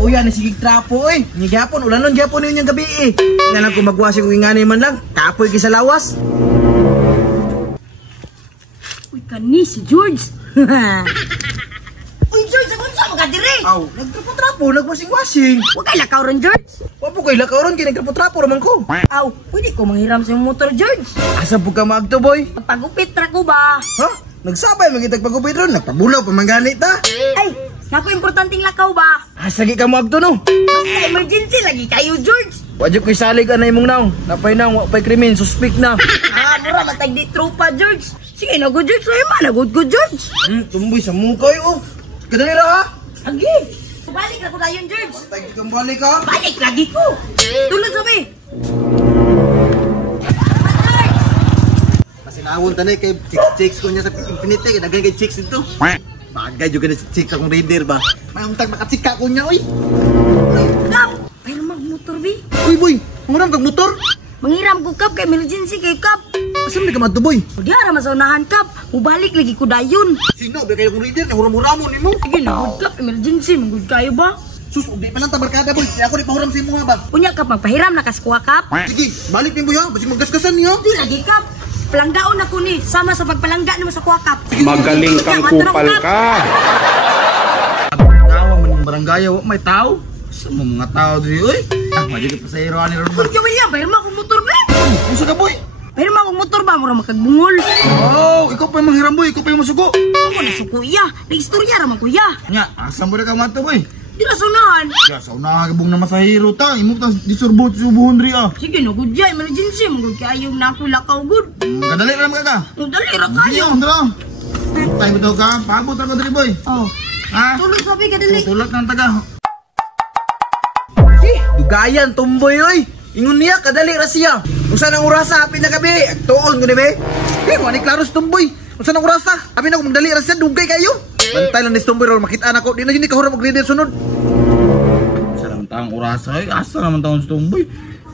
O yan, nasigig trapo eh. Nga gyapon, ulanon gyapon ninyong gabi eh. Nalang kung magwasing kung ingani man lang, kapoy kisa lawas. Uy, kani si George. Uy, George, ako sa mga dire. Aw, nagtrapo-trapo, nagwasing-wasing. Huwag kay lakaw ron, George. Wapo kay lakaw ron, kaya nagtrapo-trapo raman ko. Aw, pwede ko manghiram sa iyong motor, George. Asa po ka magto, boy? Pagupit ra ko ba? Ha? Nagsabay, magitag pagupit ron, nagpabulaw, pamanganit ta. Ay, naku importanteng lakaw ba? Asagi ka magto, no? Basta emergency lagi kayo, George. Wadyo ko'y salig ka na imong naong. Napay naong, wapay krimen, suspect na. Mura matag di tropa, George. Sige, nagod, George. Ay, managod ko, George. Tumboy sa mukay, oh. Kadalira, ha? Agi. Balik ako tayo, George. Tagi kang balik, ha? Balik lagi ko. Tulad sabi. Masinawon tanay kay chicks ko niya sa Infinite, kay dagay kay chicks dito. Bagay juga na si chicks akong raider ba? May untag makatsika ko niya, oy. Kap! Pero magmotor, bi. Uy, boy, manguram kang motor? Manghiram ko, Kap, kay emergency kay Kap. Asan ka madto, boy? Di ara masaunahan, Kap. Mubalik lagi ko dayon. Sino, ba kayo kong raider, nahuram-huramon ni mo? Sige, nagod, Kap. Emergency, magod kayo ba? Sus, di pa lang tabarkada, boy. Kaya ako di pahuram sa imo, ha, ba? Unya, Kap, magpahiram na kaskuha, Kap. Sige, balik din, boy, ha? Basi magkaskasan niyo. Di lagi, Kap. Palanggaon ako ni. Sama sa pagpalangga ni mo sa kuha, Kap. Magaling kang kupal ka. Ngawa man yung barangay, may tao. Sa mga tao dito, oy. Madili pa sa hero ani ron ba? Uy, William, pahirma akong motor, be. Usa ka, boy? Pahirma akong motor ba? Mura makagbungol. Oh, ikaw pa yung manghiram, boy. Ikaw pa yung masugo. Ako na sa kuya. Nag-istorya raman, kuya. Nya, asan mo na ka mato, boy? Di na sunahan. Ya, sa unahagabong na masahiro ta. Imo ta disurbo-subuhon ri, ah. Sige, nagod dyan. Emergency. Magod kayo na ako lakaw, good. Kadali ram ka. Dali, ra kayo. Iyo, dala. Tay mo daw ka. Paabot ra ko diri, boy. Oh. Ha? Tulog sabi ka, dali. Tulak ng taga. Dugayan, tumboy, oy. Ingon niya, kadali ra siya. Unsa nang orasa, apin na gabi. Agtuon ko ni be. Wani klaros tumboy. Unsa nang orasa? Apin na ko magdali ra siya, dugay kayo. Bantay lang ni tumboy ro makita na ko. Di na yun kahurap mag-leader sunod. Unsa naman taong orasa, oy. Asa naman taong tumboy.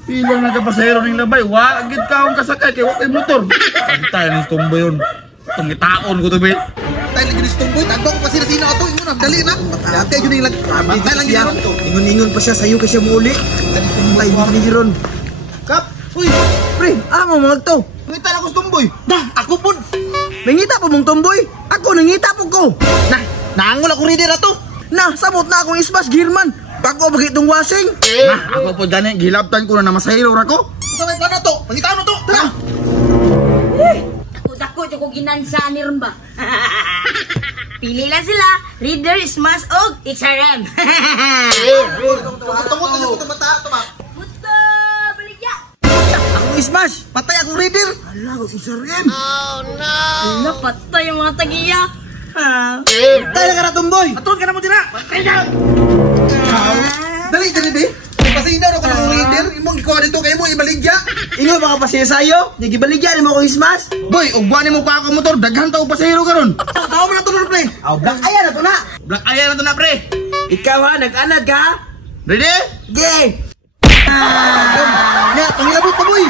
Ilang nagapasahero ning labay. Wa gid ka akong kasakay kay wa kay motor. Bantay lang ni tumboy yun. Tungitaon ko to be. Tay lagi ni tumboy, tagdo ko pa sila sino ato. Ingon na dali na. Ate yun yung bantay lang gid. Ingon-ingon pa siya sayo kasi muli. Tay ni ron. Kap, uy, pre, amo mga to. Ngita na ko tumboy. Dah, ako pud. Nangita po mong tumboy. Ako nangita po ko. Nah, naangol ako reader ato. Nah, sabot na akong isbas girman. Bago bagi itong washing. Nah, ako po gani gilabtan ko na masahiro ra ko. Sa may plano to. Nangita ano to? Tara. Dako ko ginansa ni ron ba? Pili lang sila. Reader, Smash, og XRM. Tungkol mata. Buto, baligya. Ako smash. Patay akong reader. Ala, ako XRM. Oh no. Ala, patay yung mga tagiya. Tayo na ka na tumboy. Atun ka na mo dira. Patay na. Dali, dali, di. Kasi daw ako ng reader, imong ikaw dito kayo mo ibaligya. Ino baka pasiya sayo? Nagibaligya ni mo ko ismas? Boy, ugwa ni mo pa ako motor, daghan ta og pasahero karon. Tawo mo na to pre. Aw, black aya na to na. Black aya na to na pre. Ikaw ha, nag-anad ka? Ready? Game. Nya, pangilabot pa boy.